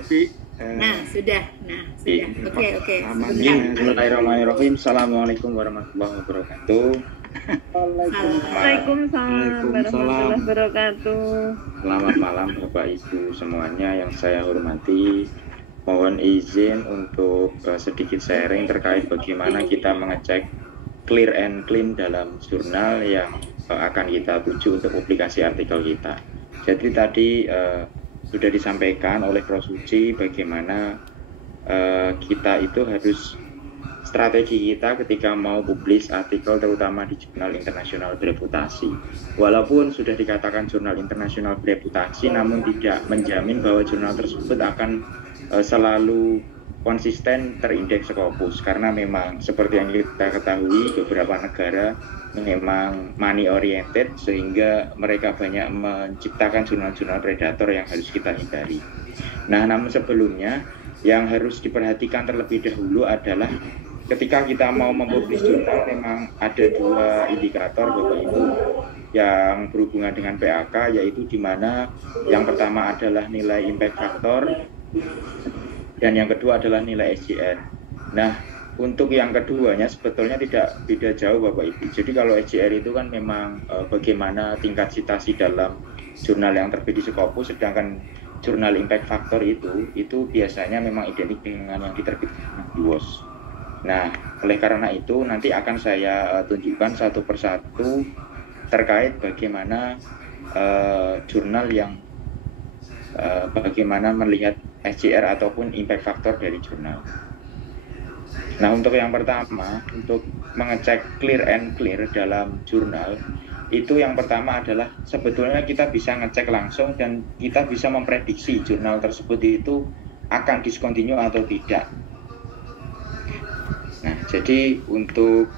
Tapi sudah. Oke. Bismillahirrahmanirrahim. Assalamualaikum warahmatullahi wabarakatuh. Waalaikumsalam warahmatullahi wabarakatuh. Selamat malam Bapak Ibu semuanya yang saya hormati. Mohon izin untuk sedikit sharing terkait bagaimana kita mengecek clear and clean dalam jurnal yang akan kita tuju untuk publikasi artikel kita. Jadi tadi sudah disampaikan oleh Prof. Suci bagaimana kita itu harus strategi kita ketika mau publish artikel terutama di jurnal internasional bereputasi. Walaupun sudah dikatakan jurnal internasional bereputasi, namun tidak menjamin bahwa jurnal tersebut akan selalu konsisten terindeks Scopus, karena memang seperti yang kita ketahui beberapa negara memang money oriented sehingga mereka banyak menciptakan jurnal-jurnal predator yang harus kita hindari. Nah, namun sebelumnya yang harus diperhatikan terlebih dahulu adalah ketika kita mau mempublish jurnal memang ada dua indikator Bapak Ibu yang berhubungan dengan PAK, yaitu di mana yang pertama adalah nilai impact factor dan yang kedua adalah nilai SJR. Nah, untuk yang keduanya sebetulnya tidak beda jauh Bapak Ibu. Jadi kalau SJR itu kan memang bagaimana tingkat citasi dalam jurnal yang terbit di Scopus, sedangkan jurnal impact factor itu biasanya memang identik dengan yang diterbitkan di WOS. Nah, oleh karena itu nanti akan saya tunjukkan satu persatu terkait bagaimana jurnal yang bagaimana melihat SJR ataupun impact factor dari jurnal. Nah, untuk yang pertama, untuk mengecek clear and clear dalam jurnal, itu yang pertama adalah sebetulnya kita bisa ngecek langsung dan kita bisa memprediksi jurnal tersebut itu akan discontinue atau tidak. Nah, jadi untuk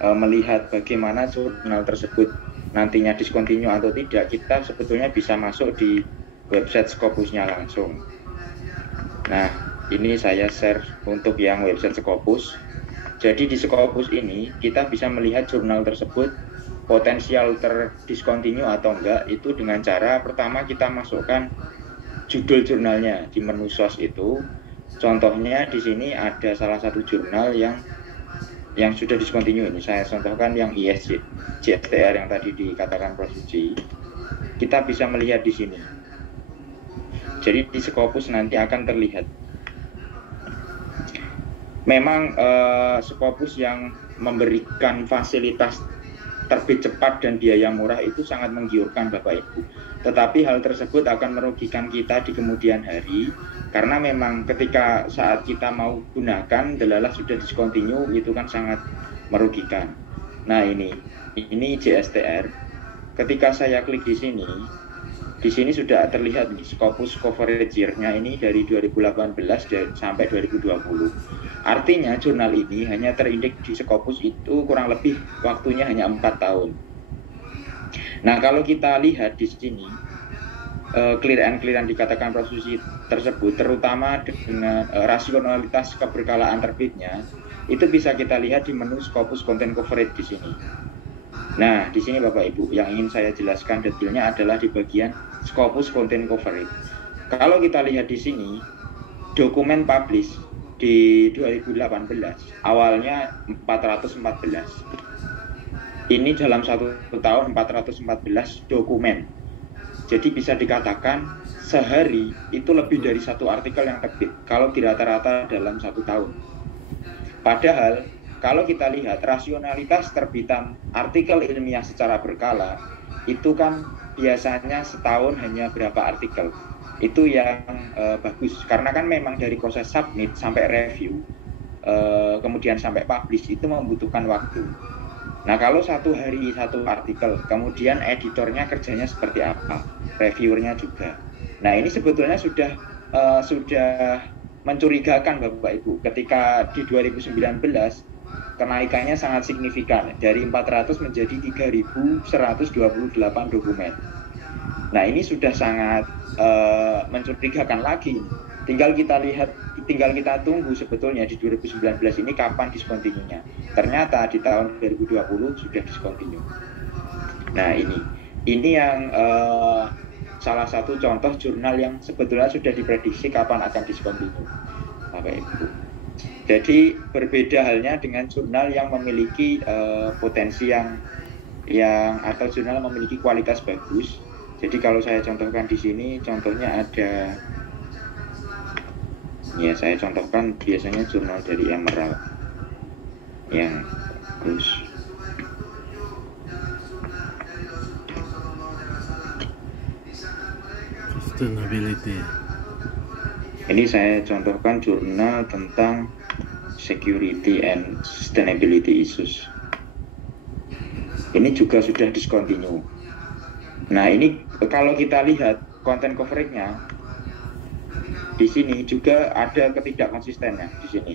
melihat bagaimana jurnal tersebut nantinya discontinue atau tidak, kita sebetulnya bisa masuk di website Scopusnya langsung. Nah, ini saya share untuk yang website Scopus. Jadi di Scopus ini kita bisa melihat jurnal tersebut potensial terdiscontinue atau enggak itu dengan cara pertama kita masukkan judul jurnalnya di menu source itu. Contohnya di sini ada salah satu jurnal yang sudah discontinue. Ini saya contohkan yang ISJ, JSTR yang tadi dikatakan Prof. Suci. Kita bisa melihat di sini. Jadi di Scopus nanti akan terlihat. Memang Scopus yang memberikan fasilitas terbit cepat dan biaya murah itu sangat menggiurkan Bapak Ibu. Tetapi hal tersebut akan merugikan kita di kemudian hari, karena memang ketika saat kita mau gunakan delalah sudah discontinue, itu kan sangat merugikan. Nah, ini JSTR. Ketika saya klik di sini sudah terlihat nih Scopus coverage year-nya ini dari 2018 sampai 2020. Artinya jurnal ini hanya terindeks di Scopus itu kurang lebih waktunya hanya 4 tahun. Nah, kalau kita lihat di sini clear and clear yang dikatakan Prof. Suci tersebut, terutama dengan rasionalitas keberkalaan terbitnya, itu bisa kita lihat di menu Scopus content coverage di sini. Nah, di sini Bapak Ibu, yang ingin saya jelaskan detailnya adalah di bagian Scopus content coverage. Kalau kita lihat di sini, dokumen publish di 2018 awalnya 414. Ini dalam satu tahun 414 dokumen. Jadi bisa dikatakan sehari itu lebih dari satu artikel yang terbit kalau dirata-rata dalam satu tahun. Padahal kalau kita lihat rasionalitas terbitan artikel ilmiah secara berkala, itu kan biasanya setahun hanya berapa artikel. Itu yang bagus, karena kan memang dari proses submit sampai review, kemudian sampai publish itu membutuhkan waktu. Nah, kalau satu hari satu artikel, kemudian editornya kerjanya seperti apa, reviewernya juga. Nah, ini sebetulnya sudah mencurigakan Bapak Ibu, ketika di 2019 kenaikannya sangat signifikan dari 400 menjadi 3.128 dokumen. Nah, ini sudah sangat mencurigakan lagi. Tinggal kita tunggu sebetulnya di 2019 ini kapan discontinue-nya. Ternyata di tahun 2020 sudah discontinue. Nah, ini yang salah satu contoh jurnal yang sebetulnya sudah diprediksi kapan akan discontinue, Bapak Ibu. Jadi berbeda halnya dengan jurnal yang memiliki potensi yang atau jurnal yang memiliki kualitas bagus. Jadi kalau saya contohkan di sini, contohnya ada, ya saya contohkan biasanya jurnal dari Emerald yang bagus. Sustainability. Ini saya contohkan jurnal tentang security and sustainability issues. Ini juga sudah discontinue. Nah, ini kalau kita lihat konten coverage-nya di sini juga ada ketidakkonsistennya di sini.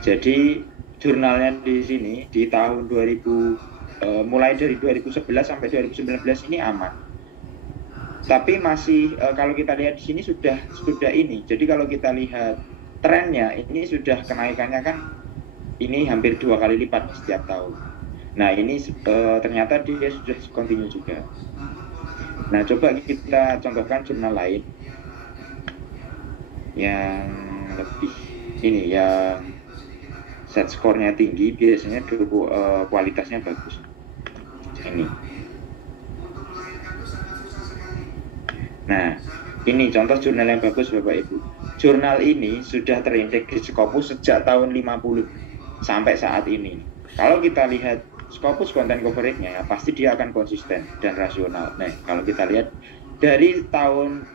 Jadi jurnalnya di sini di tahun 2000 mulai dari 2011 sampai 2019 ini aman. Tapi masih kalau kita lihat di sini sudah ini. Jadi kalau kita lihat trennya ini sudah kenaikannya kan ini hampir 2 kali lipat setiap tahun. Nah ini ternyata dia sudah continue juga. Nah coba kita contohkan jurnal lain yang lebih ini yang set skornya tinggi, biasanya kualitasnya bagus. Ini. Nah, ini contoh jurnal yang bagus Bapak Ibu. Jurnal ini sudah terindeks di Scopus sejak tahun 50 sampai saat ini. Kalau kita lihat Scopus konten coverage-nya, ya, pasti dia akan konsisten dan rasional. Nah, kalau kita lihat dari tahun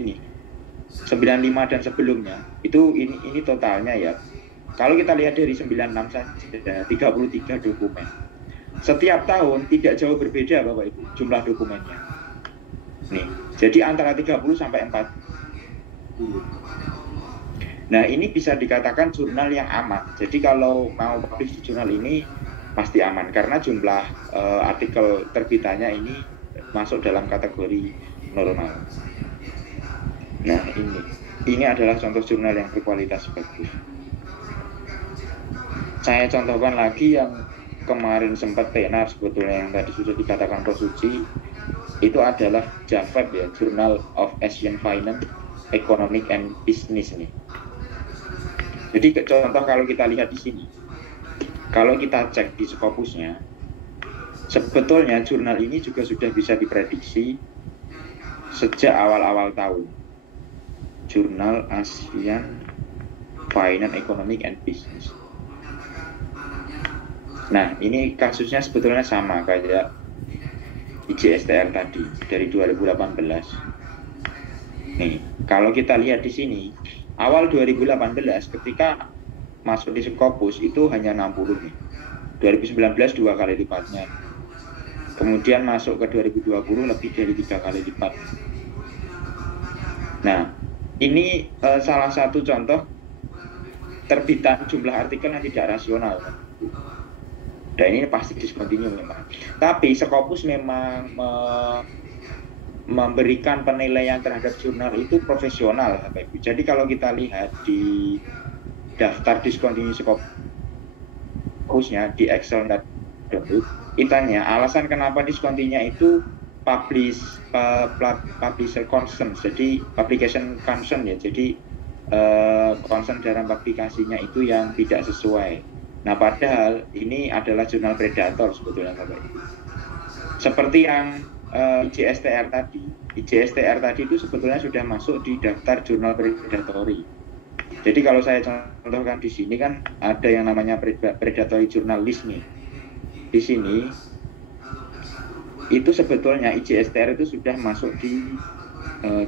ini 95 dan sebelumnya, itu ini totalnya ya. Kalau kita lihat dari 96 saja, 33 dokumen. Setiap tahun tidak jauh berbeda Bapak Ibu jumlah dokumennya. Nih, jadi antara 30 sampai 40. Nah, ini bisa dikatakan jurnal yang aman. Jadi kalau mau publish di jurnal ini pasti aman karena jumlah artikel terbitannya ini masuk dalam kategori normal. Nah, ini adalah contoh jurnal yang berkualitas bagus. Saya contohkan lagi yang kemarin sempat tenar sebetulnya yang tadi sudah dikatakan Prof. Suci, itu adalah JAFEB ya, Journal of Asian Finance, Economic and Business nih. Jadi contoh kalau kita lihat di sini, kalau kita cek di Scopusnya, sebetulnya jurnal ini juga sudah bisa diprediksi sejak awal-awal tahun. Jurnal Asian Finance, Economic and Business. Nah, ini kasusnya sebetulnya sama kayak IJSTR tadi dari 2018. Nih, kalau kita lihat di sini, awal 2018 ketika masuk di Scopus itu hanya 60 nih. 2019 2 kali lipatnya. Kemudian masuk ke 2020 lebih dari 3 kali lipat. Nah, ini salah satu contoh terbitan jumlah artikel yang tidak rasional. Dan ini pasti discontinue memang. Tapi Scopus memang memberikan penilaian terhadap jurnal itu profesional, Bapak Ibu. Jadi kalau kita lihat di daftar discontinue Scopusnya di Excel itanya alasan kenapa discontinue itu publisher concern. Jadi publication concern ya. Jadi concern dalam publikasinya itu yang tidak sesuai. Nah, padahal ini adalah jurnal predator sebetulnya Bapak Ibu. Seperti yang IJSTR tadi. IJSTR tadi itu sebetulnya sudah masuk di daftar jurnal predatory. Jadi kalau saya contohkan di sini kan ada yang namanya predatory journal list nih. Di sini itu sebetulnya IJSTR itu sudah masuk di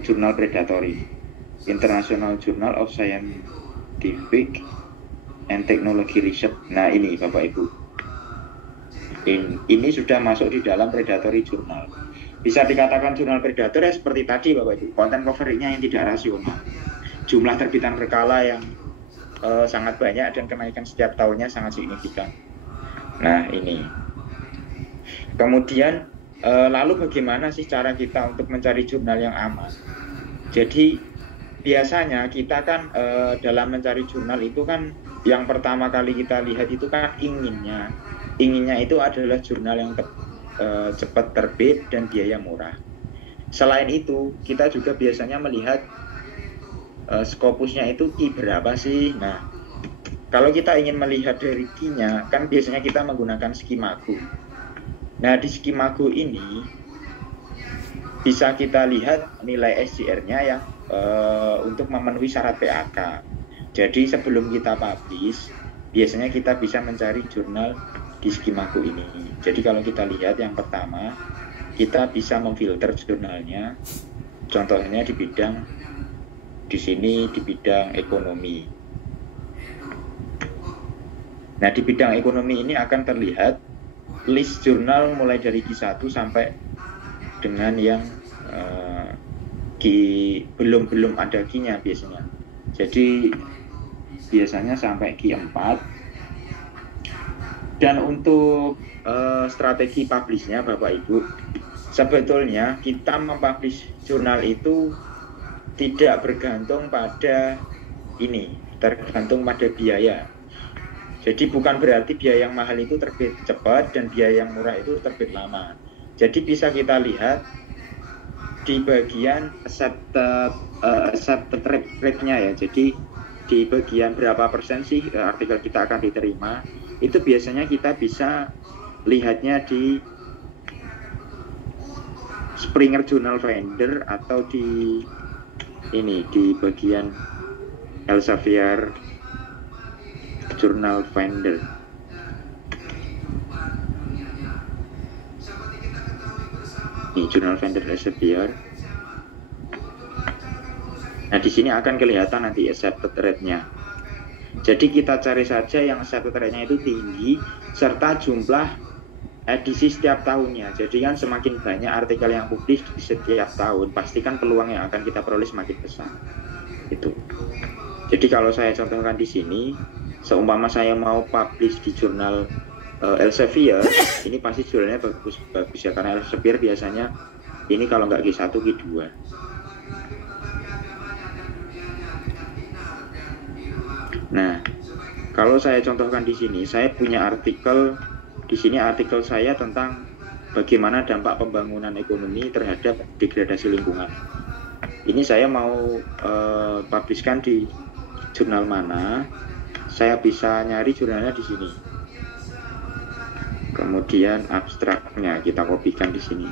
jurnal predatory. International Journal of Scientific and Technology Research. Nah ini Bapak Ibu, ini sudah masuk di dalam predatory journal. Bisa dikatakan jurnal predator ya seperti tadi Bapak Ibu, konten coverage-nya yang tidak rasional, jumlah terbitan berkala yang sangat banyak dan kenaikan setiap tahunnya sangat signifikan. Nah ini kemudian lalu bagaimana sih cara kita untuk mencari jurnal yang aman? Jadi biasanya kita kan dalam mencari jurnal itu kan yang pertama kali kita lihat itu kan inginnya itu adalah jurnal yang cepat terbit dan biaya murah. Selain itu, kita juga biasanya melihat Scopusnya itu Ki berapa sih. Nah, kalau kita ingin melihat dari Ki-nya, kan biasanya kita menggunakan Skimago. Nah, di Skimago ini bisa kita lihat nilai SJR-nya yang untuk memenuhi syarat PAK. Jadi sebelum kita publish, biasanya kita bisa mencari jurnal di Skimago ini. Jadi kalau kita lihat yang pertama, kita bisa memfilter jurnalnya. Contohnya di bidang di sini di bidang ekonomi. Nah, di bidang ekonomi ini akan terlihat list jurnal mulai dari Q1 sampai dengan yang belum ada Q-nya biasanya. Jadi biasanya sampai Q4. Dan untuk strategi publishnya Bapak Ibu, sebetulnya kita mempublish jurnal itu tidak bergantung pada ini, tergantung pada biaya. Jadi bukan berarti biaya yang mahal itu terbit cepat dan biaya yang murah itu terbit lama. Jadi bisa kita lihat di bagian accepted rate-nya ya. Jadi di bagian berapa persen sih artikel kita akan diterima, itu biasanya kita bisa lihatnya di Springer Journal Finder atau di ini di bagian Elsevier Journal Finder. Ini Journal Finder Elsevier. Nah, di sini akan kelihatan nanti accepted rate-nya. Jadi kita cari saja yang accepted rate-nya itu tinggi serta jumlah edisi setiap tahunnya. Jadi kan semakin banyak artikel yang publish di setiap tahun, pastikan peluang yang akan kita peroleh semakin besar. Itu. Jadi kalau saya contohkan di sini, seumpama saya mau publish di jurnal Elsevier, ini pasti jurnalnya bagus ya, karena Elsevier biasanya ini kalau nggak Q1 Q2. Nah, kalau saya contohkan di sini, saya punya artikel di sini, artikel saya tentang bagaimana dampak pembangunan ekonomi terhadap degradasi lingkungan. Ini saya mau publishkan di jurnal mana? Saya bisa nyari jurnalnya di sini. Kemudian abstraknya kita kopikan di sini.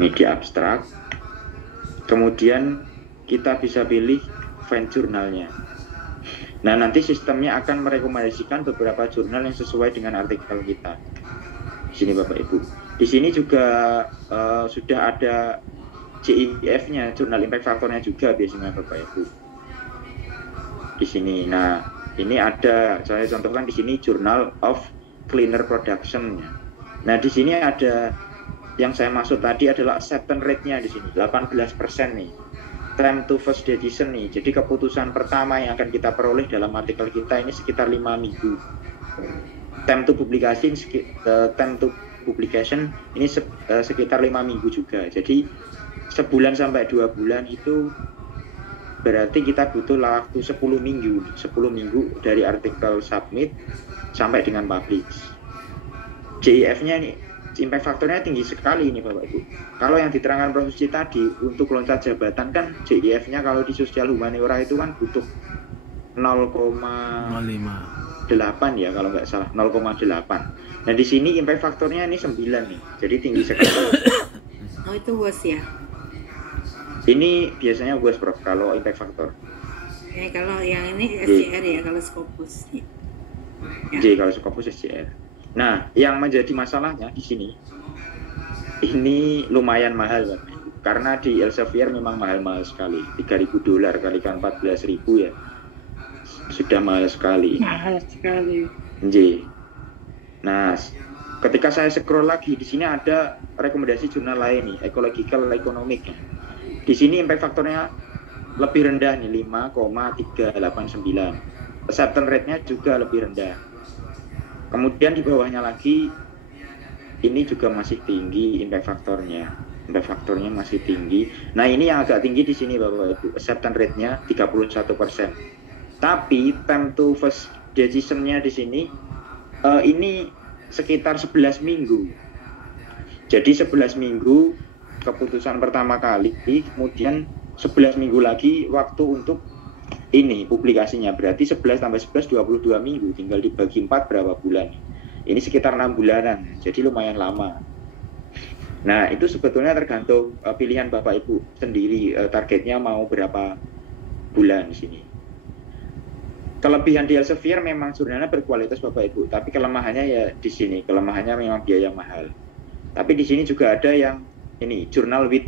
Media abstrak. Kemudian kita bisa pilih find jurnalnya. Nah, nanti sistemnya akan merekomendasikan beberapa jurnal yang sesuai dengan artikel kita. Di sini Bapak Ibu. Di sini juga sudah ada JIF-nya, jurnal impact faktornya juga biasanya Bapak Ibu. Di sini. Nah, ini ada, saya contohkan di sini Journal of Cleaner Production. Nah, di sini ada yang saya maksud tadi adalah acceptance rate-nya di sini 18% nih. Time to first decision nih. Jadi keputusan pertama yang akan kita peroleh dalam artikel kita ini sekitar 5 minggu. Time to publication ini sekitar 5 minggu juga. Jadi sebulan sampai 2 bulan itu berarti kita butuh waktu 10 minggu dari artikel submit sampai dengan publish. JIF-nya nih, impact faktornya tinggi sekali ini Bapak Ibu. Kalau yang diterangkan Prof. Suci tadi untuk loncat jabatan kan JIF-nya kalau di sosial humaniora itu kan butuh 0,8 ya kalau nggak salah, 0,8. Nah di sini impact faktornya ini 9 nih, jadi tinggi sekali. Oh itu WOS ya? Ini biasanya WOS Prof kalau impact faktor. Kalau yang ini SJR ya, kalau Scopus. Ya. Kalau Scopus SJR. Nah, yang menjadi masalahnya di sini, ini lumayan mahal Bapak. Karena di Elsevier memang mahal-mahal sekali, $3.000 kalikan 14.000 ya, sudah mahal sekali. Mahal sekali. Nah, ketika saya scroll lagi, di sini ada rekomendasi jurnal lain nih, Ecological Economic. Di sini impact faktornya lebih rendah nih, 5,389. Acceptance rate-nya juga lebih rendah. Kemudian di bawahnya lagi ini juga masih tinggi impact faktornya. Impact faktornya masih tinggi. Nah, ini yang agak tinggi di sini Bapak Ibu. Acceptance rate-nya 31%. Tapi time to first decision-nya di sini ini sekitar 11 minggu. Jadi 11 minggu keputusan pertama kali, kemudian 11 minggu lagi waktu untuk ini publikasinya. Berarti 11 tambah 11 22 minggu, tinggal dibagi 4 berapa bulan. Ini sekitar 6 bulanan, jadi lumayan lama. Nah, itu sebetulnya tergantung pilihan Bapak Ibu sendiri, targetnya mau berapa bulan di sini. Kelebihan di Elsevier memang jurnalnya berkualitas Bapak Ibu, tapi kelemahannya ya di sini, kelemahannya memang biaya mahal. Tapi di sini juga ada yang ini jurnal with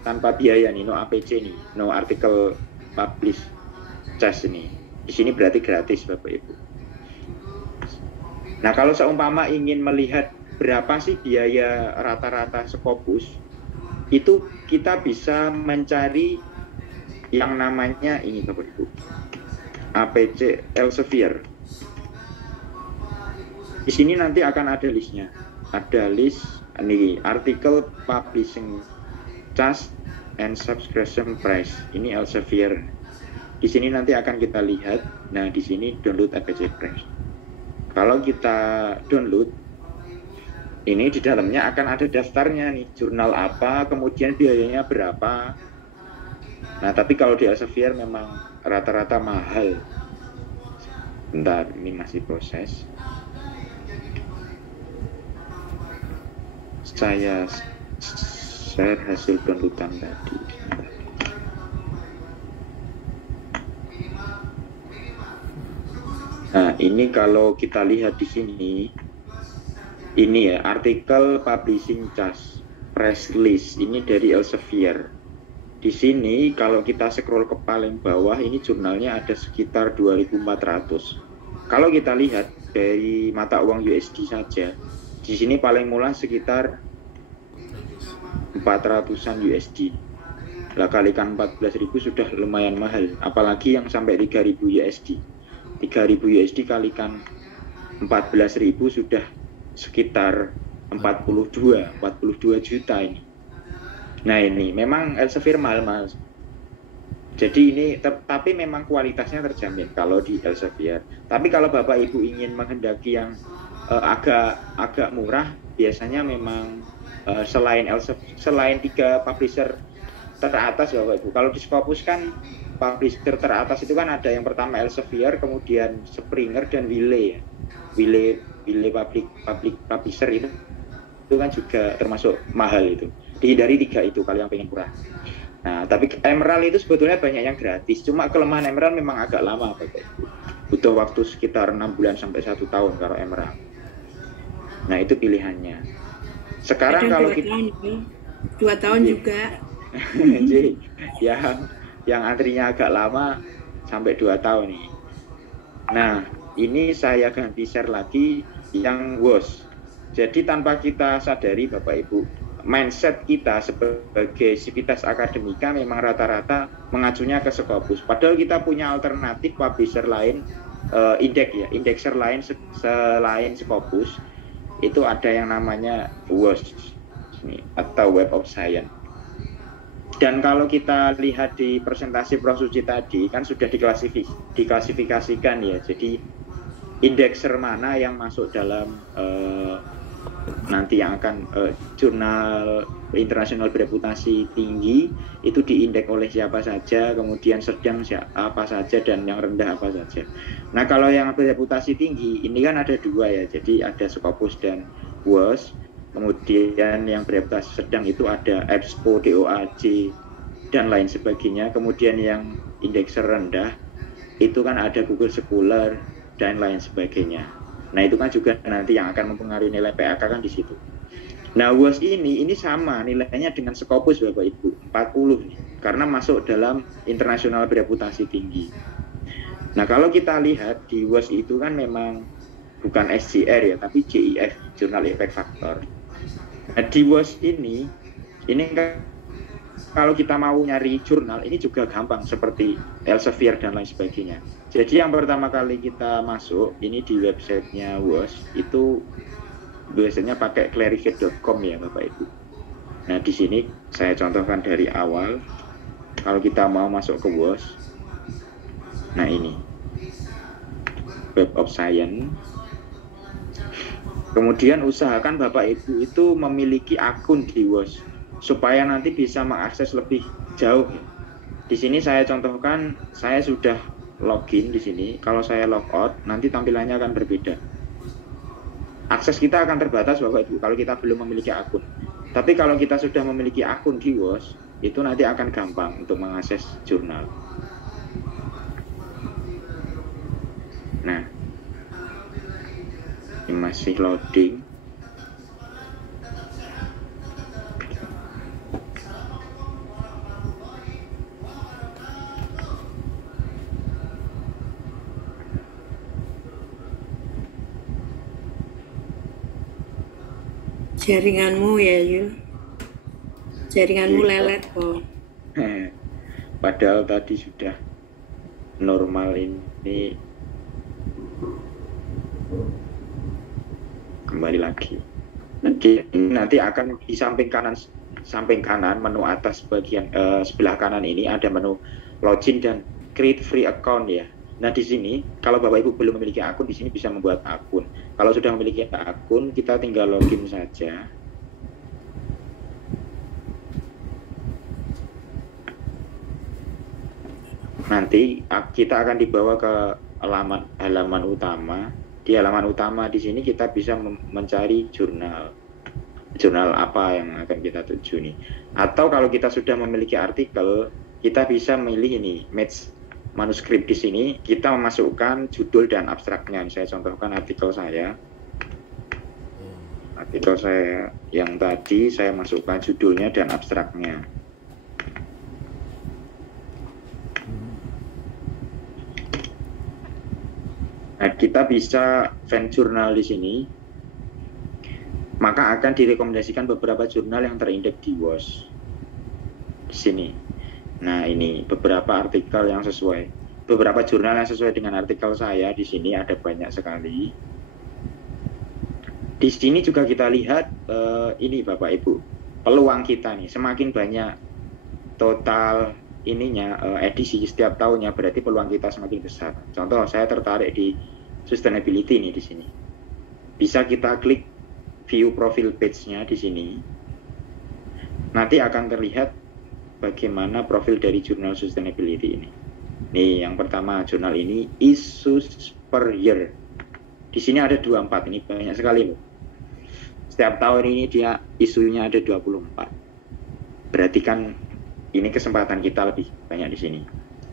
tanpa biaya nih, no APC nih, no article publish charge ini. Di sini berarti gratis Bapak Ibu. Nah, kalau seumpama ingin melihat berapa sih biaya rata-rata Scopus, itu kita bisa mencari yang namanya ini Bapak Ibu, APC Elsevier. Di sini nanti akan ada listnya, ada list ini artikel publishing charge and subscription price. Ini Elsevier. Di sini nanti akan kita lihat. Nah, di sini download APC price. Kalau kita download, ini di dalamnya akan ada daftarnya nih, jurnal apa, kemudian biayanya berapa. Nah, tapi kalau di Elsevier memang rata-rata mahal. Bentar, ini masih proses. Saya share hasil downloadan tadi. Nah, ini kalau kita lihat di sini, ini ya artikel publishing charge press list ini dari Elsevier. Di sini kalau kita scroll ke paling bawah, ini jurnalnya ada sekitar 2.400. Kalau kita lihat dari mata uang USD saja, di sini paling murah sekitar 400-an USD. Lah kalikan 14.000 sudah lumayan mahal, apalagi yang sampai 3.000 USD. 3.000 USD kalikan 14.000 sudah sekitar 42 juta ini. Nah, ini memang Elsevier mahal-mahal. Jadi ini tapi memang kualitasnya terjamin kalau di Elsevier. Tapi kalau Bapak Ibu ingin menghendaki yang agak murah, biasanya memang selain 3 publisher teratas Bapak Ibu. Kalau di Scopus kan publisher teratas itu kan ada yang pertama Elsevier, kemudian Springer dan Wiley. Wiley public publisher itu kan juga termasuk mahal itu. Dihindari 3 itu kalau yang pengen murah. Nah, tapi Emerald itu sebetulnya banyak yang gratis. Cuma kelemahan Emerald memang agak lama Bapak Ibu. Butuh waktu sekitar 6 bulan sampai 1 tahun kalau Emerald. Nah, itu pilihannya. Sekarang ada kalau 2 kita tahun, 2 tahun juga. yang antrinya agak lama sampai 2 tahun nih. Nah, ini saya ganti share lagi yang WOS. Jadi tanpa kita sadari Bapak Ibu, mindset kita sebagai sivitas akademika memang rata-rata mengacunya ke Scopus. Padahal kita punya alternatif publisher lain, indexer lain selain Scopus. Itu ada yang namanya WOS atau Web of Science. Dan kalau kita lihat di presentasi Prof. Suci tadi kan sudah diklasifikasikan ya. Jadi indexer mana yang masuk dalam nanti yang akan jurnal internasional bereputasi tinggi itu diindeks oleh siapa saja, kemudian sedang apa saja, dan yang rendah apa saja. Nah, kalau yang bereputasi tinggi ini kan ada 2 ya, jadi ada Scopus dan WOS. Kemudian yang bereputasi sedang itu ada EBSCO, DOAJ, dan lain sebagainya. Kemudian yang indekser rendah itu kan ada Google Scholar dan lain sebagainya. Nah, itu kan juga nanti yang akan mempengaruhi nilai PAK kan di situ. Nah, WOS ini sama nilainya dengan Scopus Bapak Ibu, 40 nih, karena masuk dalam internasional bereputasi tinggi. Nah, kalau kita lihat di WOS itu kan memang bukan SJR ya, tapi JIF, Journal Impact Factor. Nah, di WOS ini kan kalau kita mau nyari jurnal ini juga gampang seperti Elsevier dan lain sebagainya. Jadi yang pertama kali kita masuk ini di websitenya WOS itu biasanya pakai clarivate.com ya Bapak Ibu. Nah, di sini saya contohkan dari awal. Kalau kita mau masuk ke WOS, nah ini Web of Science. Kemudian usahakan Bapak Ibu itu memiliki akun di WOS supaya nanti bisa mengakses lebih jauh. Di sini saya contohkan, saya sudah login di sini. Kalau saya logout, nanti tampilannya akan berbeda. Akses kita akan terbatas Bapak Ibu kalau kita belum memiliki akun. Tapi kalau kita sudah memiliki akun di WOS, itu nanti akan gampang untuk mengakses jurnal. Nah, ini masih loading. Jaringanmu ya Yul, jaringanmu lelet kok. Padahal tadi sudah normal. Ini kembali lagi. Nanti akan di samping kanan menu atas bagian sebelah kanan ini ada menu login dan create free account ya. Nah di sini kalau Bapak Ibu belum memiliki akun, di sini bisa membuat akun. Kalau sudah memiliki akun, kita tinggal login saja. Nanti kita akan dibawa ke halaman utama. Di halaman utama di sini kita bisa mencari jurnal apa yang akan kita tuju nih. Atau kalau kita sudah memiliki artikel, kita bisa memilih ini match manuskrip. Di sini kita memasukkan judul dan abstraknya. Saya contohkan artikel saya yang tadi, saya masukkan judulnya dan abstraknya. Nah, kita bisa find jurnal di sini, maka akan direkomendasikan beberapa jurnal yang terindeks di WOS di sini. Nah, ini beberapa artikel yang sesuai, beberapa jurnal yang sesuai dengan artikel saya. Di sini ada banyak sekali. Di sini juga kita lihat ini Bapak Ibu, peluang kita nih, semakin banyak total ininya edisi setiap tahunnya, berarti peluang kita semakin besar. Contoh, saya tertarik di sustainability nih di sini. Bisa kita klik view profile page-nya di sini. Nanti akan terlihat bagaimana profil dari jurnal sustainability ini. Nih, yang pertama jurnal ini issues per year. Di sini ada 24, ini banyak sekali loh. Setiap tahun ini dia isunya ada 24. Berarti kan ini kesempatan kita lebih banyak di sini.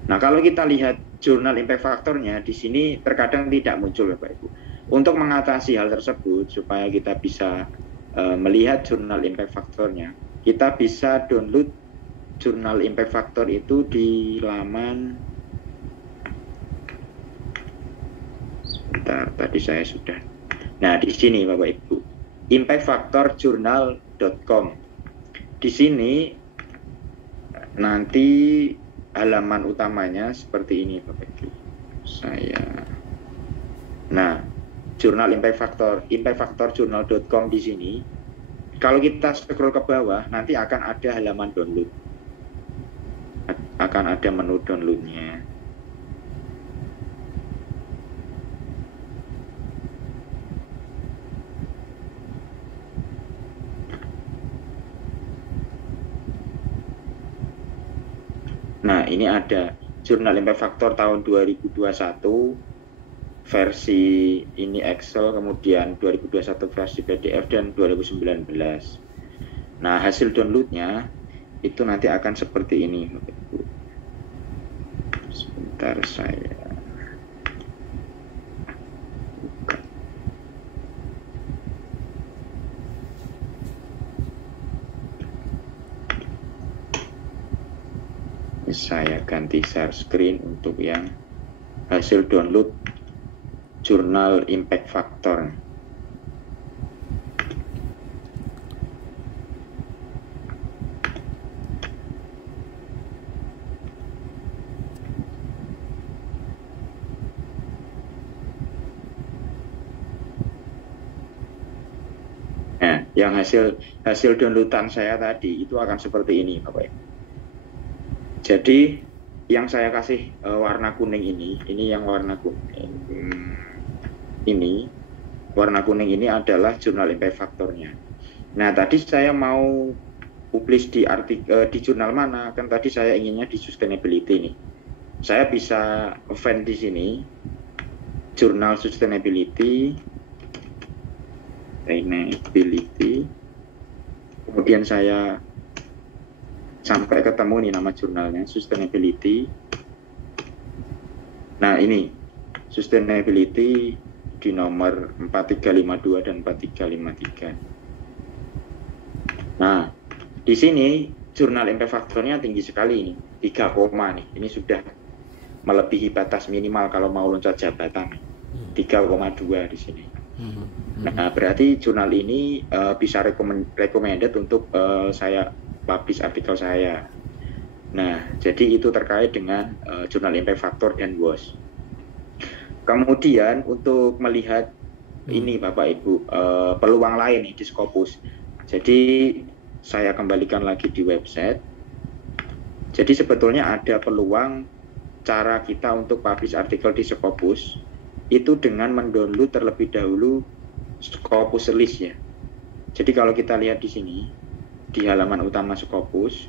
Nah, kalau kita lihat jurnal impact factor-nya di sini terkadang tidak muncul Bapak Ibu. Untuk mengatasi hal tersebut supaya kita bisa melihat jurnal impact factor-nya, kita bisa download jurnal impact factor itu di laman, sebentar, tadi saya sudah. Nah, di sini Bapak Ibu, impactfactorjournal.com. Di sini nanti halaman utamanya seperti ini Bapak Ibu. Nah, jurnal impact factor, impactfactorjournal.com di sini. Kalau kita scroll ke bawah, nanti akan ada halaman download. Akan ada menu downloadnya. Nah, ini ada jurnal impact factor tahun 2021 versi ini Excel, kemudian 2021 versi PDF, dan 2019. Nah, hasil downloadnya itu nanti akan seperti ini. Sebentar, saya buka. Saya ganti share screen untuk yang hasil download jurnal impact factor. Nah, yang hasil downloadan saya tadi itu akan seperti ini Bapak Ibu. Jadi yang saya kasih warna kuning ini yang warna kuning. ini, warna kuning ini adalah jurnal impact factornya. Nah, tadi saya mau publish di di jurnal mana? Kan tadi saya inginnya di sustainability nih. Saya bisa event di sini, jurnal sustainability, kemudian saya sampai ketemu nih nama jurnalnya, sustainability. Nah, ini sustainability di nomor 4352 dan 4353. Nah, di sini jurnal impact factornya tinggi sekali ini, 3, nih. Ini sudah melebihi batas minimal kalau mau loncat jabatan, 3,2 di sini. Nah, berarti jurnal ini bisa recommended untuk saya publish artikel saya. Nah, jadi itu terkait dengan jurnal impact factor dan WOS. Kemudian untuk melihat ini Bapak Ibu, peluang lain nih di Scopus. Jadi saya kembalikan lagi di website. Jadi sebetulnya ada peluang cara kita untuk publish artikel di Scopus itu dengan mendownload terlebih dahulu Scopus list ya. Jadi kalau kita lihat di sini di halaman utama Scopus,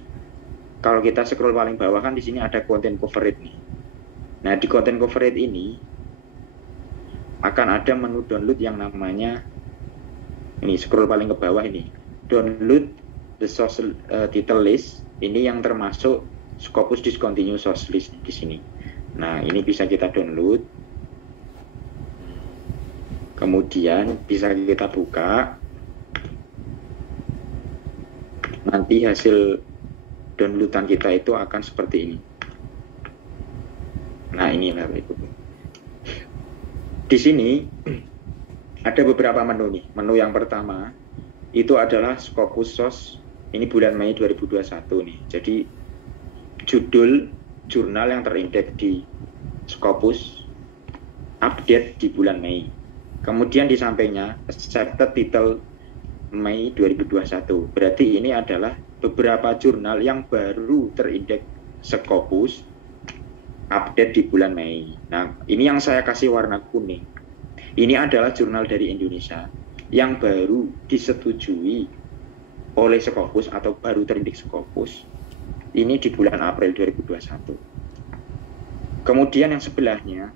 kalau kita scroll paling bawah kan di sini ada content coverage nih. Nah, di content coverage ini akan ada menu download yang namanya ini, scroll paling ke bawah ini, download the source title list. Ini yang termasuk Scopus discontinued source list di sini. Nah, ini bisa kita download. Kemudian bisa kita buka. Nanti hasil downloadan kita itu akan seperti ini. Nah, ini Bapak Ibu. Di sini ada beberapa menu nih. Menu yang pertama itu adalah Scopus source. Ini bulan Mei 2021 nih. Jadi judul jurnal yang terindeks di Scopus update di bulan Mei. Kemudian di sampingnya accepted title Mei 2021. Berarti ini adalah beberapa jurnal yang baru terindeks Scopus update di bulan Mei. Nah, ini yang saya kasih warna kuning. Ini adalah jurnal dari Indonesia yang baru disetujui oleh Scopus atau baru terindeks Scopus. Ini di bulan April 2021. Kemudian yang sebelahnya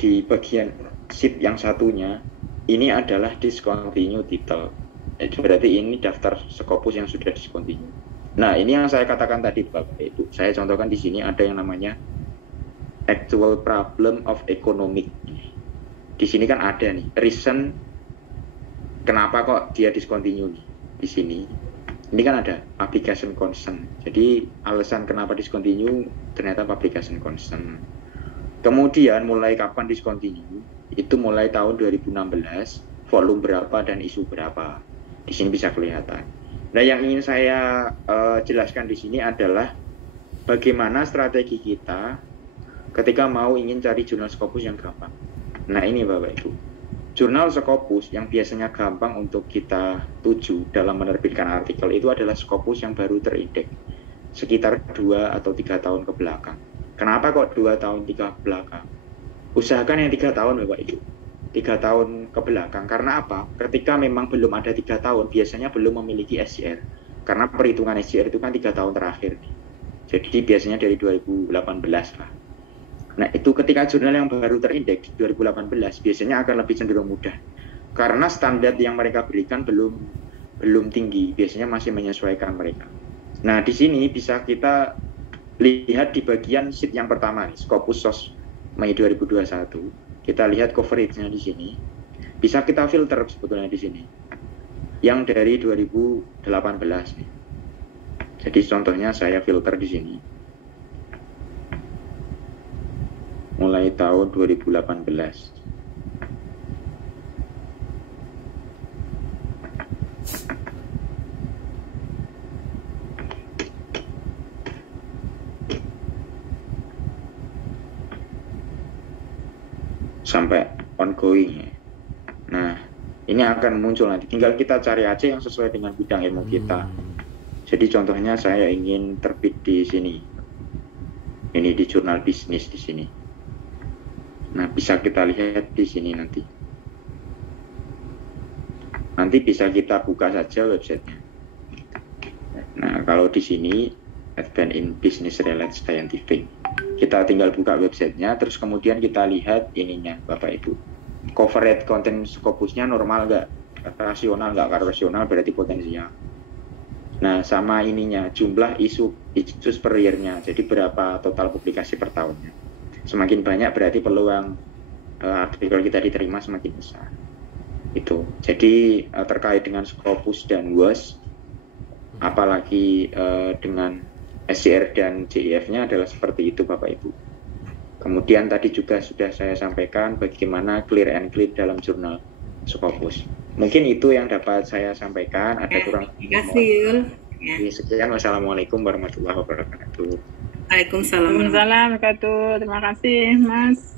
di bagian sheet yang satunya ini adalah discontinue title. Berarti ini daftar Scopus yang sudah discontinue. Nah, ini yang saya katakan tadi Bapak Ibu. Saya contohkan di sini ada yang namanya actual problem of economic. Di sini kan ada nih reason kenapa kok dia discontinue nih di sini. Ini kan ada publication concern. Jadi alasan kenapa discontinue ternyata publication concern. Kemudian mulai kapan discontinue? Itu mulai tahun 2016, volume berapa dan isu berapa. Di sini bisa kelihatan. Nah, yang ingin saya jelaskan di sini adalah bagaimana strategi kita ketika mau ingin cari jurnal Scopus yang gampang. Nah, ini Bapak Ibu. Jurnal Scopus yang biasanya gampang untuk kita tuju dalam menerbitkan artikel itu adalah Scopus yang baru terindeks sekitar 2 atau 3 tahun ke belakang. Kenapa kok 2 tahun 3 ke belakang? Usahakan yang 3 tahun Bapak Ibu. 3 tahun ke belakang. Karena apa? Ketika memang belum ada 3 tahun, biasanya belum memiliki SCR. Karena perhitungan SCR itu kan 3 tahun terakhir. Jadi biasanya dari 2018 lah. Nah, itu ketika jurnal yang baru terindeks 2018 biasanya akan lebih cenderung mudah. Karena standar yang mereka berikan belum tinggi, biasanya masih menyesuaikan mereka. Nah, di sini bisa kita lihat di bagian sheet yang pertama nih, Scopus source Mei 2021. Kita lihat coverage-nya di sini. Bisa kita filter sebetulnya di sini. Yang dari 2018 nih. Jadi contohnya saya filter di sini. Mulai tahun 2018. Sampai ongoing ya. Nah, ini akan muncul nanti. Tinggal kita cari aja yang sesuai dengan bidang ilmu kita. Jadi contohnya saya ingin terbit di sini. Ini di jurnal bisnis di sini. Nah, bisa kita lihat di sini nanti. Nanti bisa kita buka saja websitenya. Nah, kalau di sini Advance in Business Related Scientific, kita tinggal buka websitenya, terus kemudian kita lihat ininya, Bapak Ibu. Coverage content Scopusnya normal nggak? Rasional nggak? Kalau rasional berarti potensial. Nah, sama ininya, jumlah issues per year-nya, jadi berapa total publikasi per tahunnya. Semakin banyak berarti peluang artikel kita diterima semakin besar. Itu. Jadi terkait dengan Scopus dan WOS, apalagi dengan SCR dan JIF-nya adalah seperti itu Bapak Ibu. Kemudian tadi juga sudah saya sampaikan bagaimana clear and clear dalam jurnal Scopus. Mungkin itu yang dapat saya sampaikan. Ada kurang. Terima kasih Yul. Ya. Sekian, wassalamualaikum warahmatullahi wabarakatuh. Waalaikumsalam. Waalaikumsalam warahmatullahi wabarakatuh. Terima kasih Mas.